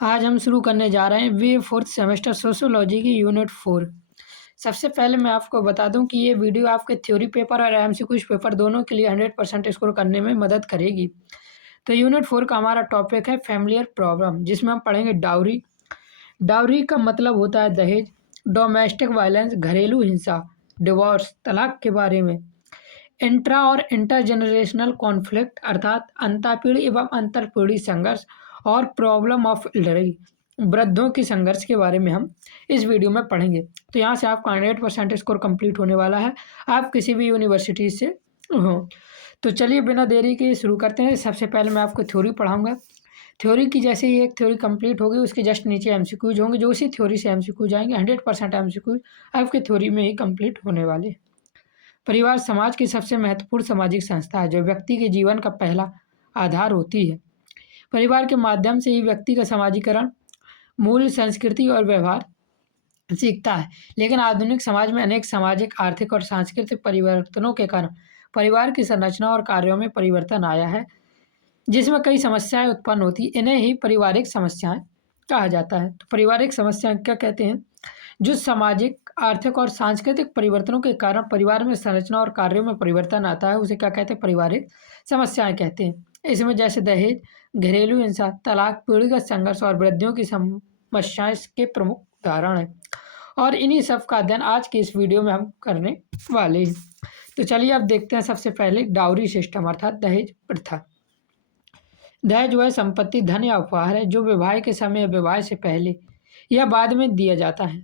आज हम शुरू करने जा रहे हैं वे फोर्थ सेमेस्टर सोशियोलॉजी की यूनिट 4। सबसे पहले मैं आपको बता दूं कि ये वीडियो आपके थ्योरी पेपर और एमसीक्यू पेपर दोनों के लिए 100% स्कोर करने में मदद करेगी। तो यूनिट 4 का हमारा टॉपिक है फैमिलियर प्रॉब्लम, जिसमें हम पढ़ेंगे डाउरी। डाउरी का मतलब होता है दहेज, डोमेस्टिक वायलेंस घरेलू हिंसा, डिवोर्स तलाक के बारे में, इंट्रा और इंटरजेनरेशनल कॉन्फ्लिक्ट अर्थात अंतःपीढ़ी एवं अंतरपीढ़ी संघर्ष, और प्रॉब्लम ऑफ एल्डरली वृद्धों की संघर्ष के बारे में हम इस वीडियो में पढ़ेंगे। तो यहाँ से आपका 100% स्कोर कंप्लीट होने वाला है, आप किसी भी यूनिवर्सिटी से हो। तो चलिए बिना देरी के शुरू करते हैं। सबसे पहले मैं आपको थ्योरी पढ़ाऊंगा। थ्योरी की जैसे ही एक थ्योरी कंप्लीट होगी उसके जस्ट नीचे एमसीक्यूज होंगे, जो उसी थ्योरी से एमसीक्यूज आएंगे। 100% एमसीक्यूज आपके थ्योरी में ही कंप्लीट होने वाले हैं। परिवार समाज की सबसे महत्वपूर्ण सामाजिक संस्था है जो व्यक्ति के जीवन का पहला आधार होती है। परिवार के माध्यम से ही व्यक्ति का समाजीकरण, मूल, संस्कृति और व्यवहार सीखता है। लेकिन आधुनिक समाज में अनेक सामाजिक, आर्थिक और सांस्कृतिक परिवर्तनों के कारण परिवार की संरचना और कार्यों में परिवर्तन आया है, जिसमें कई समस्याएं उत्पन्न होती हैं। इन्हें ही पारिवारिक समस्याएं कहा जाता है। तो पारिवारिक समस्याएं क्या कहते हैं? जो सामाजिक, आर्थिक और सांस्कृतिक परिवर्तनों के कारण परिवार में संरचना और कार्यों में परिवर्तन आता है, उसे क्या कहते हैं? पारिवारिक समस्याएं कहते हैं। इसमें जैसे दहेज, घरेलू हिंसा, तलाक, पीढ़ीगत संघर्ष और वृद्धियों की समस्याएं इसके प्रमुख उदाहरण हैं। और इन्हीं सब का अध्ययन आज की इस वीडियो में हम करने वाले हैं। तो चलिए अब देखते हैं सबसे पहले डाउरी सिस्टम अर्थात दहेज प्रथा। दहेज वह संपत्ति, धन या उपहार है जो विवाह के समय, विवाह से पहले या बाद में दिया जाता है।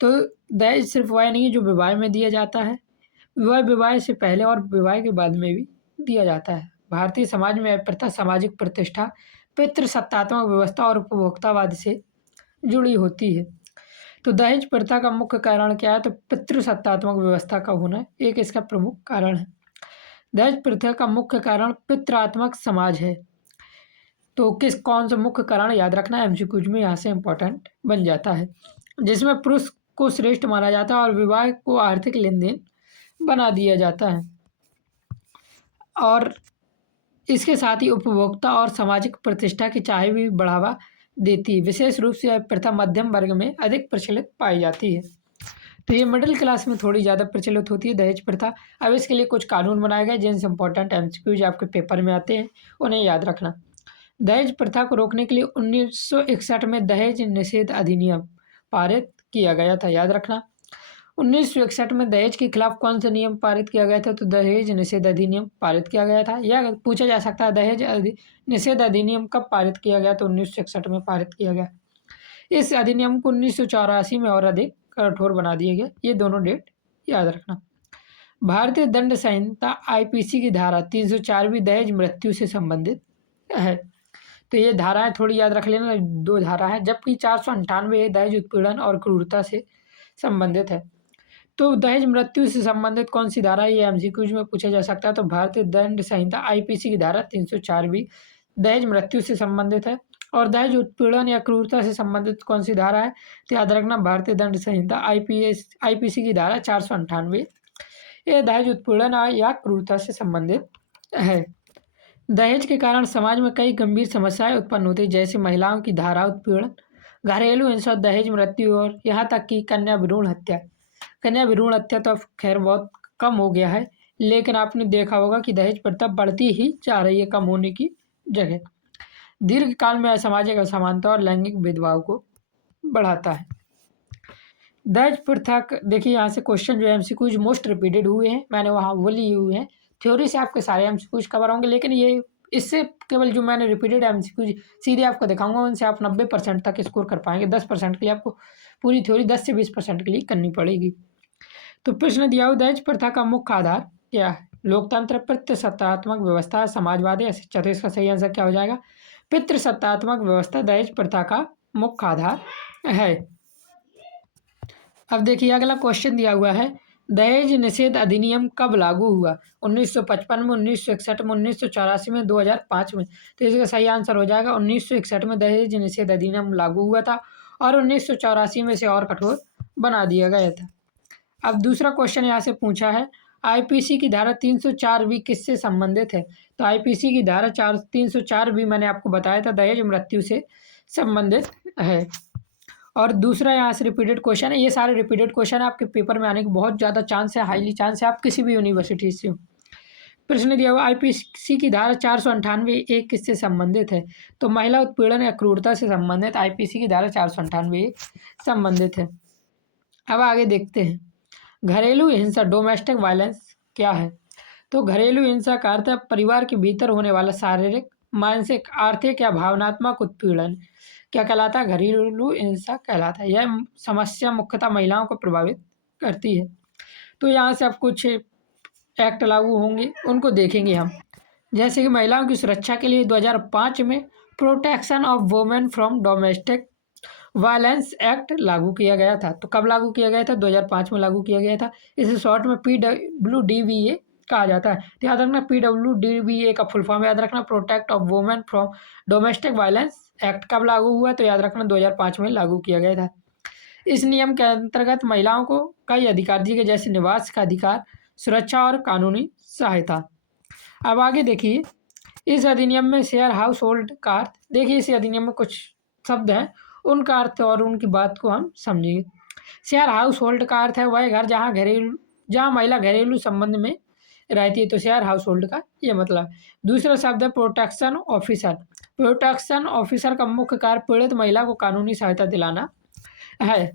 तो दहेज सिर्फ वह नहीं है जो विवाह में दिया जाता है, वह विवाह से पहले और विवाह के बाद में भी दिया जाता है। भारतीय समाज में यह प्रथा सामाजिक प्रतिष्ठा, पितृसत्तात्मक व्यवस्था और उपभोक्तावाद से जुड़ी होती है। तो दहेज प्रथा का मुख्य कारण क्या है? तो पितृसत्तात्मक व्यवस्था का होना एक इसका प्रमुख कारण है। दहेज प्रथा का मुख्य कारण पितृत्वात्मक समाज है। तो कौन सा मुख्य कारण याद रखना है, एमसीक्यूज में यहाँ से इंपॉर्टेंट बन जाता है। जिसमें पुरुष को श्रेष्ठ माना जाता है और विवाह को आर्थिक लेन देन बना दिया जाता है, और इसके साथ ही उपभोक्ता और सामाजिक प्रतिष्ठा की चाह भी बढ़ावा देती है। विशेष रूप से यह प्रथा मध्यम वर्ग में अधिक प्रचलित पाई जाती है। तो ये मिडिल क्लास में थोड़ी ज़्यादा प्रचलित होती है दहेज प्रथा। अब इसके लिए कुछ कानून बनाए गए जिनसे इंपॉर्टेंट एमसीक्यूज आपके पेपर में आते हैं, उन्हें याद रखना। दहेज प्रथा को रोकने के लिए 1961 में दहेज निषेध अधिनियम पारित किया गया था, याद रखना। 1961 में दहेज के खिलाफ कौन सा नियम पारित किया गया था? तो दहेज निषेध अधिनियम पारित किया गया था। यह पूछा जा सकता है दहेज निषेध अधिनियम कब पारित किया गया? तो 1961 में पारित किया गया। इस अधिनियम को 1984 में और अधिक कठोर बना दिया गया। ये दोनों डेट याद रखना। भारतीय दंड संहिता आईपीसी की धारा 304 दहेज मृत्यु से संबंधित है। तो ये धाराएं थोड़ी याद रख लेना, दो धारा है, जबकि 498 दहेज उत्पीड़न और क्रूरता से संबंधित है। तो दहेज मृत्यु से संबंधित कौन सी धारा है, ये एमसीक्यूज में पूछा जा सकता है। तो भारतीय दंड संहिता आईपीसी की धारा 304 दहेज मृत्यु से संबंधित है। और दहेज उत्पीड़न या क्रूरता से संबंधित कौन सी धारा है? तो याद रखना भारतीय दंड संहिता आईपीसी की धारा 498, ये दहेज उत्पीड़न या क्रूरता से संबंधित है। दहेज के कारण समाज में कई गंभीर समस्याएं उत्पन्न होती है, जैसे महिलाओं की धारा उत्पीड़न, घरेलू हिंसा, दहेज मृत्यु और यहाँ तक कि कन्या भ्रूण हत्या। कन्या भ्रूण हत्या तो अब खैर बहुत कम हो गया है, लेकिन आपने देखा होगा कि दहेज प्रथा बढ़ती ही जा रही है कम होने की जगह। दीर्घकाल में असामाजिक असमानता और लैंगिक भेदभाव को बढ़ाता है। दहेज प्रथा देखिए, यहाँ से क्वेश्चन जो एमसीक्यूज मोस्ट रिपीटेड हुए हैं, मैंने वहाँ वो लिए हुए हैं। थ्योरी से आपके सारे एमसीक्यूज कवर होंगे, लेकिन ये इससे केवल जो मैंने रिपीटेड एमसीक्यूज सीधे आपको दिखाऊंगा, उनसे आप 90% तक स्कोर कर पाएंगे। 10% के लिए आपको पूरी थ्योरी 10 से 20% के लिए करनी पड़ेगी। तो प्रश्न दिया हुआ, दहेज प्रथा का मुख्य आधार क्या है? लोकतंत्र, पितृसत्तात्मक व्यवस्था, समाजवादी या शिक्षा? तो इसका सही आंसर क्या हो जाएगा? पितृसत्तात्मक व्यवस्था दहेज प्रथा का मुख्य आधार है। अब देखिए अगला क्वेश्चन दिया हुआ है, दहेज निषेध अधिनियम कब लागू हुआ? 1955 में, 1961 में, 1984 में, 2005 में? तो इसका सही आंसर हो जाएगा 1961 में दहेज निषेध अधिनियम लागू हुआ था, और 1984 में इसे और कठोर बना दिया गया था। अब दूसरा क्वेश्चन यहाँ से पूछा है, आईपीसी की धारा 304 किससे संबंधित है? तो आईपीसी की धारा 304 मैंने आपको बताया था दहेज मृत्यु से संबंधित है। और दूसरा यहाँ से रिपीटेड क्वेश्चन है, ये सारे रिपीटेड क्वेश्चन है, आपके पेपर में आने की बहुत ज़्यादा चांस है, हाईली चांस है, आप किसी भी यूनिवर्सिटी से हो। प्रश्न दिया हुआ आईपीसी की धारा 498 एक किससे संबंधित है? तो महिला उत्पीड़न या क्रूरता से संबंधित आईपीसी की धारा 498 संबंधित है। अब आगे देखते हैं, घरेलू हिंसा डोमेस्टिक वायलेंस क्या है? तो घरेलू हिंसा का अर्थ है परिवार के भीतर होने वाला शारीरिक, मानसिक, आर्थिक या भावनात्मक उत्पीड़न क्या कहलाता है? घरेलू हिंसा कहलाता है। यह समस्या मुख्यतः महिलाओं को प्रभावित करती है। तो यहाँ से अब कुछ एक्ट लागू होंगे, उनको देखेंगे हम। जैसे कि महिलाओं की सुरक्षा के लिए 2005 में protection of women from domestic violence act लागू किया गया था। तो कब लागू किया गया था? 2005 में लागू किया गया था। इसे शॉर्ट में PWDVA कहा जाता है। तो याद रखना, PWDVA का फुल फॉर्म याद रखना, protect of women from domestic violence act कब लागू हुआ? तो याद रखना 2005 में लागू किया गया था। इस नियम के अंतर्गत महिलाओं को कई अधिकार दिए गए, जैसे निवास का अधिकार, सुरक्षा और कानूनी सहायता। अब आगे देखिए, इस अधिनियम में शेयर हाउस होल्ड का अर्थ, देखिए इस अधिनियम में कुछ शब्द हैं, उनका अर्थ और उनकी बात को हम समझेंगे। शेयर हाउस होल्ड का अर्थ है वह घर जहाँ महिला घरेलू संबंध में रहती है, तो शेयर हाउस होल्ड का ये मतलब। दूसरा शब्द है प्रोटेक्शन ऑफिसर। प्रोटेक्शन ऑफिसर का मुख्य कार्य पीड़ित महिला को कानूनी सहायता दिलाना है।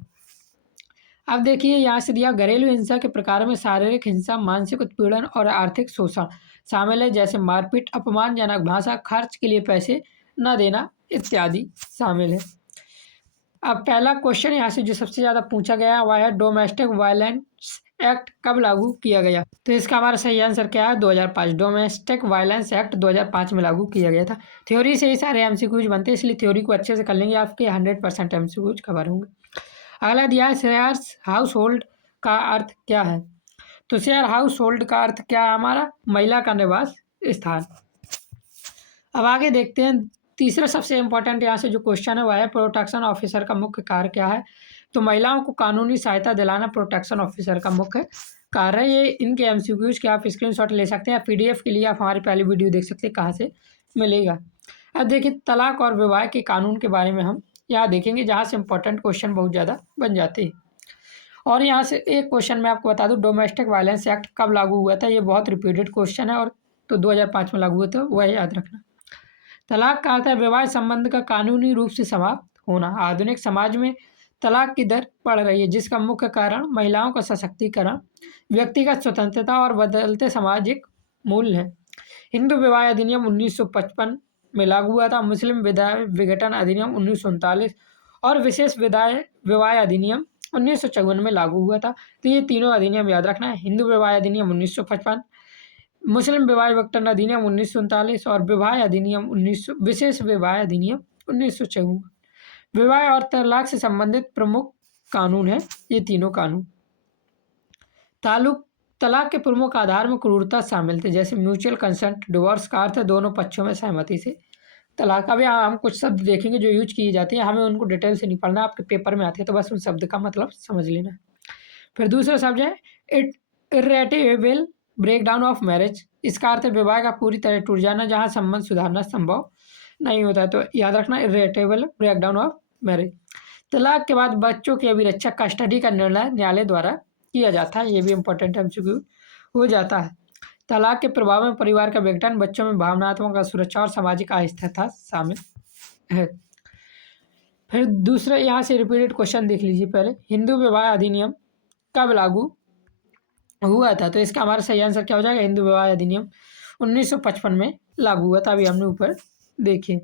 अब देखिए यहाँ से दिया, घरेलू हिंसा के प्रकार में शारीरिक हिंसा, मानसिक उत्पीड़न और आर्थिक शोषण शामिल है, जैसे मारपीट, अपमानजनक भाषा, खर्च के लिए पैसे न देना इत्यादि शामिल है। अब पहला क्वेश्चन यहाँ से जो सबसे ज़्यादा पूछा गया वह है डोमेस्टिक वायलेंस एक्ट कब लागू किया गया? तो इसका हमारा सही आंसर क्या है? 2005। डोमेस्टिक वायलेंस एक्ट 2005 में लागू किया गया था। थ्योरी से ही सारे MCQs बनते हैं, इसलिए थ्योरी को अच्छे से कर लेंगे, आपके 100% MCQs कवर होंगे। अगला दिया है शेयर हाउस होल्ड का अर्थ क्या है? तो शेयर हाउस होल्ड का अर्थ क्या है हमारा? महिला का निवास स्थान। अब आगे देखते हैं, तीसरा सबसे इम्पोर्टेंट यहाँ से जो क्वेश्चन है वह है प्रोटेक्शन ऑफिसर का मुख्य कार्य क्या है? तो महिलाओं को कानूनी सहायता दिलाना प्रोटेक्शन ऑफिसर का मुख्य कार्य है। ये इनके MCQs के आप स्क्रीनशॉट ले सकते हैं, PDF के लिए आप हमारी पहली वीडियो देख सकते हैं, कहाँ से मिलेगा। अब देखिए, तलाक और विवाह के कानून के बारे में हम यहाँ देखेंगे, जहाँ से इम्पोर्टेंट क्वेश्चन बहुत ज़्यादा बन जाते हैं। और यहाँ से एक क्वेश्चन मैं आपको बता दूँ, डोमेस्टिक वायलेंस एक्ट कब लागू हुआ था? ये बहुत रिपीटेड क्वेश्चन है, और तो 2005 में लागू हुआ था, वह याद रखना। तलाक का अर्थ है विवाह संबंध का कानूनी रूप से समाप्त होना। आधुनिक समाज में तलाक की दर बढ़ रही है, जिसका मुख्य कारण महिलाओं का सशक्तिकरण, व्यक्तिगत स्वतंत्रता और बदलते सामाजिक मूल्य है। हिंदू विवाह अधिनियम 1955 में लागू हुआ था। मुस्लिम विवाह विघटन अधिनियम 1939 और विशेष विवाह अधिनियम 1954 में लागू हुआ था। तो ये तीनों अधिनियम याद रखना है, हिंदू विवाह अधिनियम 1955, मुस्लिम विवाह विघटन अधिनियम 1939 और विशेष विवाह अधिनियम 1954। विवाह और तलाक से संबंधित प्रमुख कानून है ये तीनों कानून। तलाक के प्रमुख आधार में क्रूरता शामिल थे, जैसे म्यूचुअल कंसेंट। डिवोर्स का अर्थ है दोनों पक्षों में सहमति से तलाक। अभी हम कुछ शब्द देखेंगे जो यूज किए जाते हैं, हमें उनको डिटेल से नहीं पढ़ना, आपके पेपर में आते हैं, तो बस उन शब्द का मतलब समझ लेना। फिर दूसरा शब्द है इर्रेटिवेबल ब्रेकडाउन ऑफ मैरिज। इसका अर्थ है विवाह का पूरी तरह टूट जाना, जहाँ संबंध सुधारना संभव नहीं होता है। तो याद रखना, इर्रेटिवेबल ब्रेकडाउन ऑफ मैरिज। तलाक के बाद बच्चों की अभिरक्षा कस्टडी का निर्णय न्यायालय द्वारा किया जाता है, ये भी इम्पोर्टेंट MCQ हो जाता है। तलाक के प्रभाव में परिवार का विघटन, बच्चों में भावनात्मक सुरक्षा और सामाजिक अस्थिरता शामिल है। फिर दूसरा यहाँ से रिपीटेड क्वेश्चन देख लीजिए पहले, हिंदू विवाह अधिनियम कब लागू हुआ था? तो इसका हमारा सही आंसर क्या हो जाएगा? हिंदू विवाह अधिनियम 1955 में लागू हुआ था, अभी हमने ऊपर देखिए।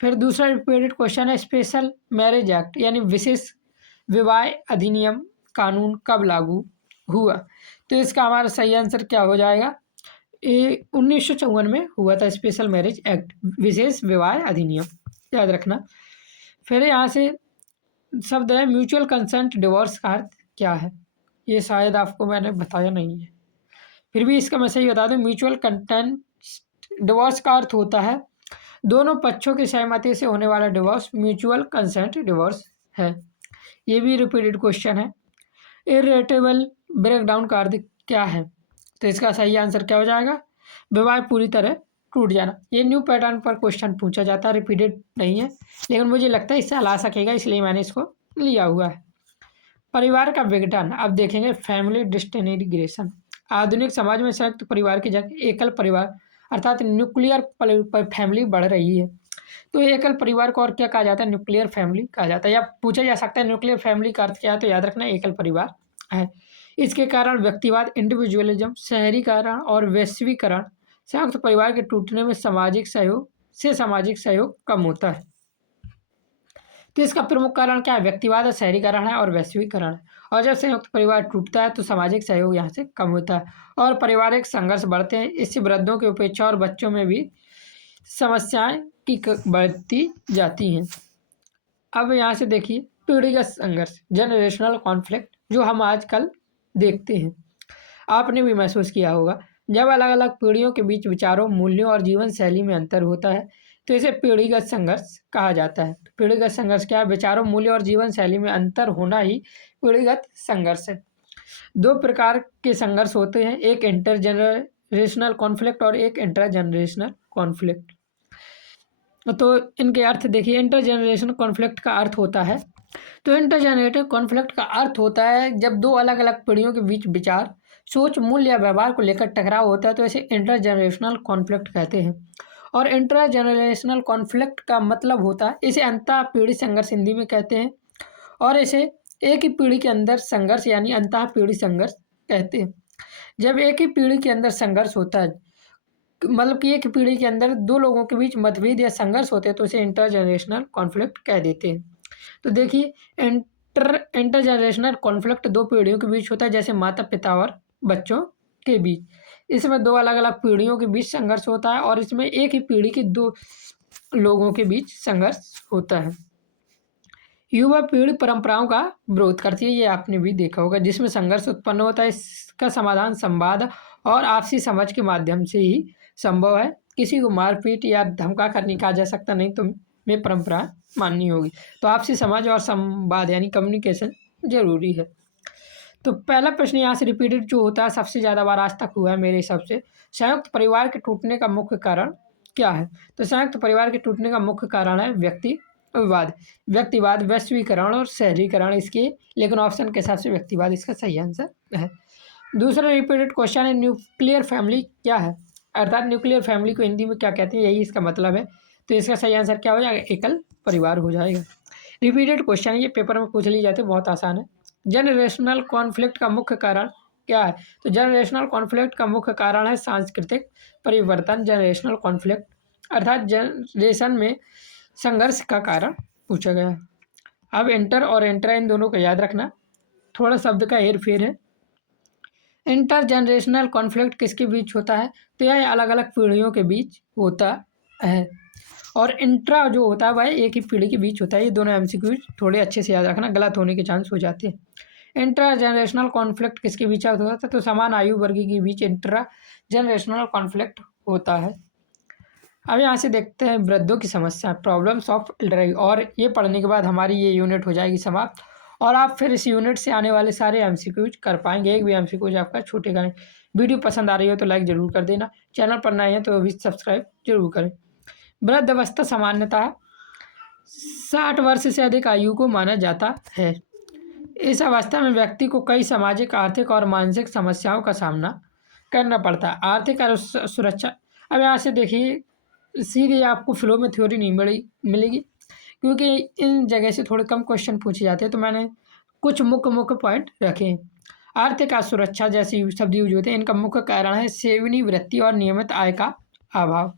फिर दूसरा रिपीटेड क्वेश्चन है स्पेशल मैरिज एक्ट यानी विशेष विवाह अधिनियम कानून कब लागू हुआ? तो इसका हमारा सही आंसर क्या हो जाएगा? 1954 में हुआ था स्पेशल मैरिज एक्ट, विशेष विवाह अधिनियम, याद रखना। फिर यहाँ से शब्द है म्यूचुअल कंसेंट। डिवोर्स का अर्थ क्या है? ये शायद आपको मैंने बताया नहीं है, फिर भी इसका मैं सही बता दूं। म्यूचुअल कंसेंट डिवोर्स का अर्थ होता है दोनों पक्षों की सहमति से होने वाला डिवोर्स म्यूचुअल कंसेंट डिवोर्स है। ये भी रिपीटेड क्वेश्चन है। इर्रेटिवेबल ब्रेकडाउन का अर्थ क्या है? तो इसका सही आंसर क्या हो जाएगा? विवाह पूरी तरह टूट जाना। ये न्यू पैटर्न पर क्वेश्चन पूछा जाता है, रिपीटेड नहीं है, लेकिन मुझे लगता है इससे ला सकेगा, इसलिए मैंने इसको लिया हुआ है। परिवार का विघटन, अब देखेंगे फैमिली डिसइंटीग्रेशन। आधुनिक समाज में संयुक्त परिवार की जगह एकल परिवार अर्थात न्यूक्लियर फैमिली बढ़ रही है। तो एकल परिवार को और क्या कहा जाता है? न्यूक्लियर फैमिली कहा जाता है। या पूछा जा सकता है न्यूक्लियर फैमिली का अर्थ क्या है, तो याद रखना एकल परिवार है। इसके कारण व्यक्तिवाद, इंडिविजुअलिज्म, शहरीकरण और वैश्वीकरण, संयुक्त परिवार के टूटने में सामाजिक सहयोग कम होता है। तो इसका प्रमुख कारण क्या है? व्यक्तिवाद, शहरीकरण है और वैश्वीकरण है। और जब संयुक्त परिवार टूटता है तो सामाजिक सहयोग यहाँ से कम होता है और पारिवारिक संघर्ष बढ़ते हैं। इससे वृद्धों की उपेक्षा और बच्चों में भी समस्याएं की बढ़ती जाती हैं। अब यहाँ से देखिए पीढ़ीगत संघर्ष, जनरेशनल कॉन्फ्लिक्ट, जो हम आजकल देखते हैं, आपने भी महसूस किया होगा। जब अलग अलग पीढ़ियों के बीच विचारों, मूल्यों और जीवन शैली में अंतर होता है तो इसे पीढ़ीगत संघर्ष कहा जाता है। पीढ़ीगत संघर्ष क्या है? विचारों, मूल्यों और जीवन शैली में अंतर होना ही पीढ़ीगत संघर्ष है। दो प्रकार के संघर्ष होते हैं, एक इंटर जनरेशनल कॉन्फ्लिक्ट और एक इंट्रा जनरेशनल कॉन्फ्लिक्ट। तो इनके अर्थ देखिए। इंटर जनरेशन कॉन्फ्लिक्ट का अर्थ होता है, तो इंटर जनरेटर कॉन्फ्लिक्ट का अर्थ होता है जब दो अलग अलग पीढ़ियों के बीच विचार, सोच, मूल्य या व्यवहार को लेकर टकराव होता है, तो इसे इंटर जनरेशनल कॉन्फ्लिक्ट कहते हैं। और इंटर जनरेशनल कॉन्फ्लिक्ट का मतलब होता है, इसे अंतः पीढ़ी संघर्ष हिंदी में कहते हैं, और इसे एक ही पीढ़ी के अंदर संघर्ष यानी अंतः पीढ़ी संघर्ष कहते हैं। जब एक ही पीढ़ी के अंदर संघर्ष होता है, मतलब कि एक पीढ़ी के अंदर दो लोगों के बीच मतभेद या संघर्ष होते हैं, तो इसे इंटर जनरेशनल कॉन्फ्लिक्ट कह देते हैं। तो देखिए इंटर जनरेशनल कॉन्फ्लिक्ट दो पीढ़ियों के बीच होता है, जैसे माता पिता और बच्चों के बीच। इसमें दो अलग अलग पीढ़ियों के बीच संघर्ष होता है और इसमें एक ही पीढ़ी के दो लोगों के बीच संघर्ष होता है। युवा पीढ़ी परंपराओं का विरोध करती है, ये आपने भी देखा होगा, जिसमें संघर्ष उत्पन्न होता है। इसका समाधान संवाद और आपसी समझ के माध्यम से ही संभव है। किसी को मारपीट या धमका कर नहीं कहा जा सकता, नहीं तो में परंपरा माननी होगी। तो आपसी समझ और संवाद यानी कम्युनिकेशन जरूरी है। तो पहला प्रश्न यहाँ से रिपीटेड जो होता है सबसे ज़्यादा बार आज तक हुआ है मेरे हिसाब से, संयुक्त परिवार के टूटने का मुख्य कारण क्या है? तो संयुक्त परिवार के टूटने का मुख्य कारण है व्यक्तिवाद, वैश्वीकरण और शहरीकरण इसके, लेकिन ऑप्शन के हिसाब से व्यक्तिवाद इसका सही आंसर है। दूसरा रिपीटेड क्वेश्चन है, न्यूक्लियर फैमिली क्या है? अर्थात न्यूक्लियर फैमिली को हिंदी में क्या कहते हैं, यही इसका मतलब है। तो इसका सही आंसर क्या हो जाएगा? एकल परिवार हो जाएगा। रिपीटेड क्वेश्चन ये पेपर में पूछ लिए जाते हैं, बहुत आसान है। जनरेशनल कॉन्फ्लिक्ट का मुख्य कारण क्या है? तो जनरेशनल कॉन्फ्लिक्ट का मुख्य कारण है सांस्कृतिक परिवर्तन। जनरेशनल कॉन्फ्लिक्ट अर्थात जनरेशन में संघर्ष का कारण पूछा गया है। अब इंटर और इंट्रा इन दोनों को याद रखना, थोड़ा शब्द का हेर फेर है। इंटर जनरेशनल कॉन्फ्लिक्ट किसके बीच होता है? तो यह अलग अलग पीढ़ियों के बीच होता है, और इंट्रा जो होता है वह एक ही पीढ़ी के बीच होता है। ये दोनों एमसीक्यू थोड़े अच्छे से याद रखना, गलत होने के चांस हो जाते हैं। इंट्रा जनरेशनल कॉन्फ्लिक्ट किसके बीच होता है? तो समान आयु वर्ग के बीच इंट्रा जनरेशनल कॉन्फ्लिक्ट होता है। अब यहाँ से देखते हैं वृद्धों की समस्या, प्रॉब्लम्स ऑफ एल्डरली, और ये पढ़ने के बाद हमारी ये यूनिट हो जाएगी समाप्त, और आप फिर इस यूनिट से आने वाले सारे एमसीक्यूज कर पाएंगे, एक भी एमसीक्यूज आपका छूटेगा नहीं। वीडियो पसंद आ रही हो तो लाइक जरूर कर देना, चैनल पर नए हैं तो भी सब्सक्राइब जरूर करें। वृद्धावस्था सामान्यतः 60 वर्ष से अधिक आयु को माना जाता है। इस अवस्था में व्यक्ति को कई सामाजिक, आर्थिक और मानसिक समस्याओं का सामना करना पड़ता है। आर्थिक और सुरक्षा, अब यहाँ से देखिए सीधे आपको फ्लो में थ्योरी नहीं मिलेगी, क्योंकि इन जगह से थोड़े कम क्वेश्चन पूछे जाते हैं, तो मैंने कुछ मुख्य पॉइंट रखे हैं। आर्थिक असुरक्षा जैसे शब्द यूज होते हैं, इनका मुख्य कारण है सेवानिवृत्ति और नियमित आय का अभाव।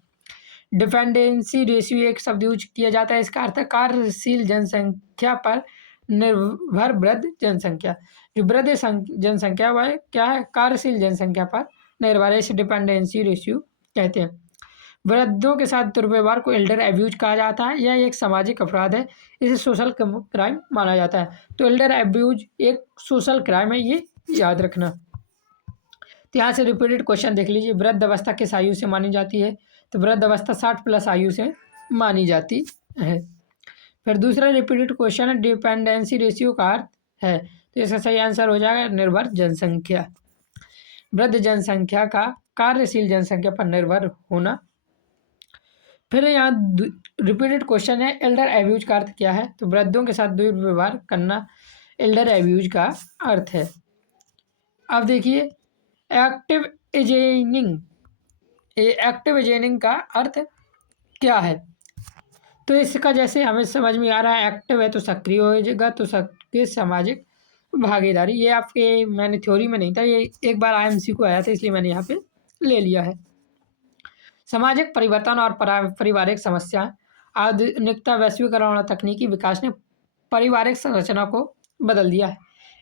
डिपेंडेंसी रेशियो एक शब्द यूज किया जाता है, इसका अर्थ है कार्यशील जनसंख्या पर निर्भर वृद्ध जनसंख्या। जो वृद्ध जनसंख्या वह क्या है? कार्यशील जनसंख्या पर निर्भर है, इसे डिपेंडेंसी रेशियो कहते हैं। वृद्धों के साथ दुर्व्यवहार को एल्डर एब्यूज कहा जाता है, यह एक सामाजिक अपराध है, इसे सोशल क्राइम माना जाता है। तो एल्डर एब्यूज एक सोशल क्राइम है, ये याद रखना। तो यहाँ से रिपीटेड क्वेश्चन देख लीजिए, वृद्ध अवस्था किस आयु से मानी जाती है? तो वृद्ध अवस्था 60+ आयु से मानी जाती है। फिर दूसरा रिपीटेड क्वेश्चन है, डिपेंडेंसी रेशियो का अर्थ है, तो इसका सही आंसर हो जाएगा निर्भर जनसंख्या। वृद्ध जनसंख्या का कार्यशील जनसंख्या पर निर्भर होना फिर यहाँ रिपीटेड क्वेश्चन है, एल्डर एब्यूज का अर्थ क्या है? तो वृद्धों के साथ दुर्व्यवहार करना एल्डर एब्यूज का अर्थ है। अब देखिए एक्टिव एजेनिंग, एक्टिव एजेनिंग का अर्थ क्या है? तो इसका जैसे हमें समझ में आ रहा है, एक्टिव है तो सक्रिय होगा, तो सक्रिय सामाजिक भागीदारी। ये आपके मैंने थ्योरी में नहीं था, ये एक बार आईएमसी को आया था, इसलिए मैंने यहाँ पे ले लिया है। सामाजिक परिवर्तन और पारिवारिक समस्याएं। आधुनिकता, वैश्वीकरण और तकनीकी विकास ने पारिवारिक संरचना को बदल दिया है।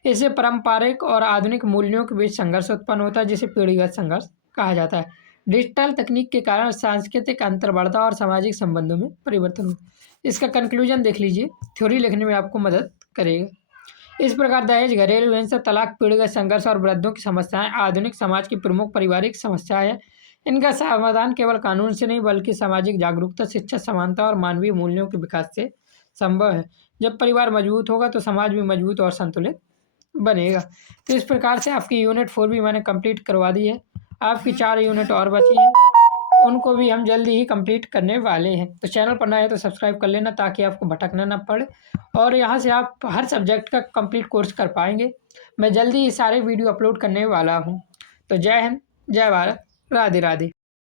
इससे पारंपरिक और आधुनिक मूल्यों के बीच संघर्ष उत्पन्न होता है, जिसे पीढ़ीगत संघर्ष कहा जाता है। डिजिटल तकनीक के कारण सांस्कृतिक अंतर बढ़ता और सामाजिक संबंधों में परिवर्तन होता है। इसका कंक्लूजन देख लीजिए, थ्योरी लिखने में आपको मदद करेगा। इस प्रकार दहेज, घरेलू हिंसा, तलाक, पीढ़ीगत संघर्ष और वृद्धों की समस्याएं आधुनिक समाज की प्रमुख पारिवारिक समस्याएं हैं। इनका समाधान केवल कानून से नहीं बल्कि सामाजिक जागरूकता, शिक्षा, समानता और मानवीय मूल्यों के विकास से संभव है। जब परिवार मजबूत होगा तो समाज भी मजबूत और संतुलित बनेगा। तो इस प्रकार से आपकी यूनिट 4 भी मैंने कंप्लीट करवा दी है। आपकी 4 यूनिट और बची हैं, उनको भी हम जल्दी ही कंप्लीट करने वाले हैं। तो चैनल पर नए हैं तो सब्सक्राइब कर लेना ताकि आपको भटकना ना पड़े और यहाँ से आप हर सब्जेक्ट का कंप्लीट कोर्स कर पाएंगे। मैं जल्दी ही सारे वीडियो अपलोड करने वाला हूँ। तो जय हिंद, जय भारत, राधे राधे।